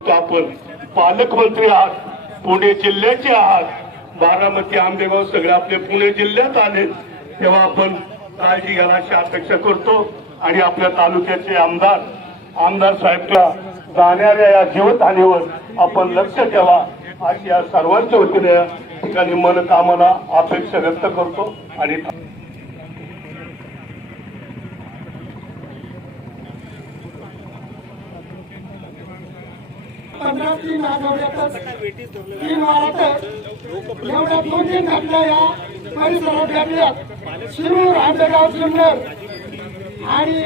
आपण पालकमंत्री आहात पुणे जिल्ह्याचे आहात. बारामती आंबेगाव सगळे आपले पुणे जिल्ह्यात आले. तेव्हा आपण काळजी घ्यायला अशी अपेक्षा करतो. आणि आपल्या तालुक्याचे आमदार आमदार साहेबला जाणाऱ्या या जीवतहानीवर आपण लक्ष ठेवा अशी या सर्वांच्या वतीने या ठिकाणी मनकामना अपेक्षा व्यक्त करतो. आणि पंधरा तीन आठवड्यातच तीन वारातच एवढ्या दोन तीन घटना या परिसरात घडल्यात शिरूर आंबेगाव जुन्नर. आणि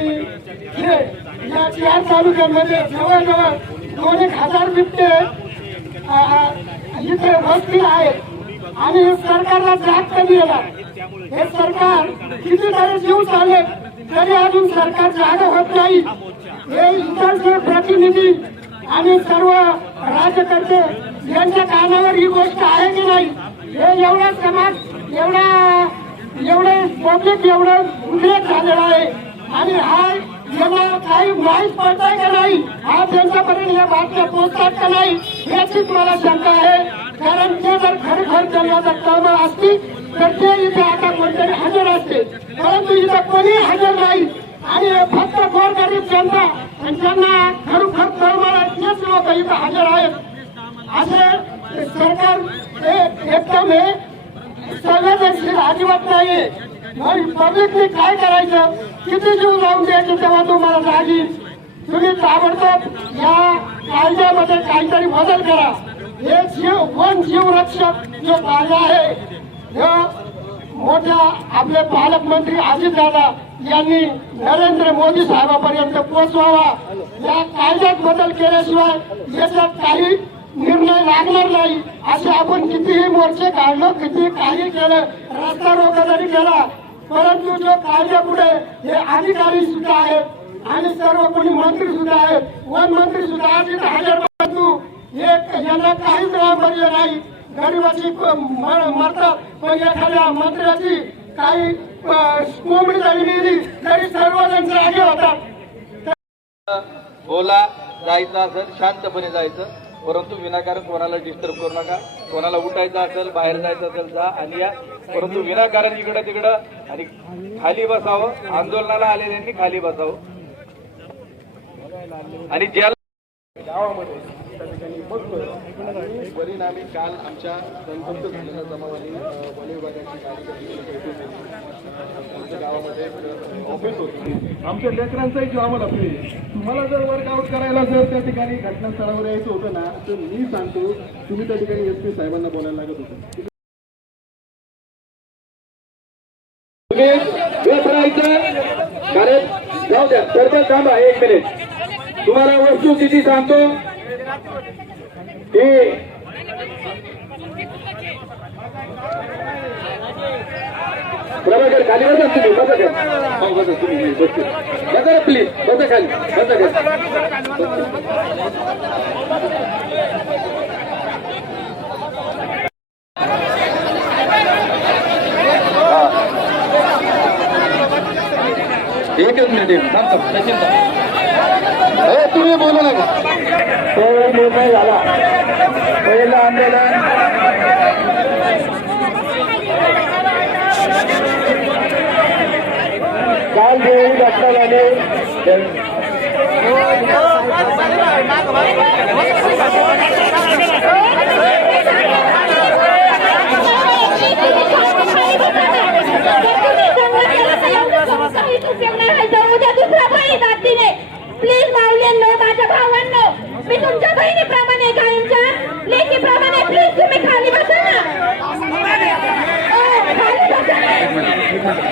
हे या चार तालुक्यामध्ये जवळजवळ दोन एक हजार बिबटे इथे वस्ती आहेत. आणि सरकारला जाग कधी येणार? हे सरकार कितीतरी जीव चालले तरी अजून सरकार जागा होत नाही. हे इतर प्रतिनिधी आणि सर्व राजकर्ते यांच्या कानावर ही गोष्ट आहे की नाही हे एवढा समाज एवढा एवढे पब्लिक एवढं उद्रेक झालेला आहे. आणि हा यांना काही माहीत पडताय का नाही हा त्यांच्यापर्यंत या बातम्या पोहोचतात का नाही याचीच मला शंका आहे. कारण ते जर खरोखर त्यांना जर असतील असती तर ते इथे आता कोणतरी हजर असते परंतु इथं कोणी हजर नाही. आणि फक्त गोरगरीब जनता आणि त्यांना खरोखर तळमळ आहे लोक इथं हजर आहेत असे सरकार हे एकदम हे संवेदनशील अजिबात नाही मग पब्लिकने काय करायचं? किती जीव जाऊन द्यायचे तेव्हा तुम्हाला जाग? तुम्ही ताबडतोब या कायद्यामध्ये काहीतरी बदल करा. हे जीव वन जीव रक्षक जो कायदा आहे मोठ्या आपले पालकमंत्री अजितदादा यांनी नरेंद्र मोदी साहेबापर्यंत पोहोचवावा. या कायद्यात बदल केल्याशिवाय याचा काही निर्णय लागणार नाही. असे आपण कितीही मोर्चे काढलो किती काही केलं रस्ता रोका जरी केला. परंतु जो कायद्या पुढे हे अधिकारी सुद्धा आहेत आणि सर्व कोणी मंत्री सुद्धा आहेत वन मंत्री सुद्धा आज हजर परंतु हे यांना काहीच गांभीर्य नाही. गरिबाची मरतात. पण एखाद्या मंत्र्याची काही कोंबडी झाली तरी सर्वजण जागे होतात. बोला जायचं असेल शांतपणे जायचं. परंतु विनाकारण कोणाला डिस्टर्ब करू नका. कोणाला उठायचं असेल बाहेर जायचं असेल जा आणि या. परंतु विनाकारण इकडं तिकडं आणि खाली बसावं. आंदोलनाला आलेल्यांनी खाली बसावं. आणि ज्याला गावामध्ये ठिकाणी बघतोय. परिणामी काल आमच्या संतप्त झालेल्या जमावाने वन विभागाची आमच्या गावामध्ये ऑफिस होतं. आमच्या लेकरांचाही जो आम्हाला प्रिय तुम्हाला जर वर्कआउट करायला जर त्या ठिकाणी घटनास्थळावर यायचं होतं ना तर मी सांगतो तुम्ही त्या ठिकाणी एस पी साहेबांना बोलायला लागत होतं. कारण जाऊ द्या सरपंच थांबा एक मिनिट तुम्हाला वस्तुस्थिती सांगतो. की प्रभाकर खाली बसा तुम्ही बसा खाली. हो, बसा तुम्ही बसा बसा प्लीज बसा खाली बसा खाली. एकच मिनिट थांब थांब. सचिन तुम्ही बोलू नका. तो निर्णय झाला पहिलं आंदोलन काल जे घटना झाली আপনারা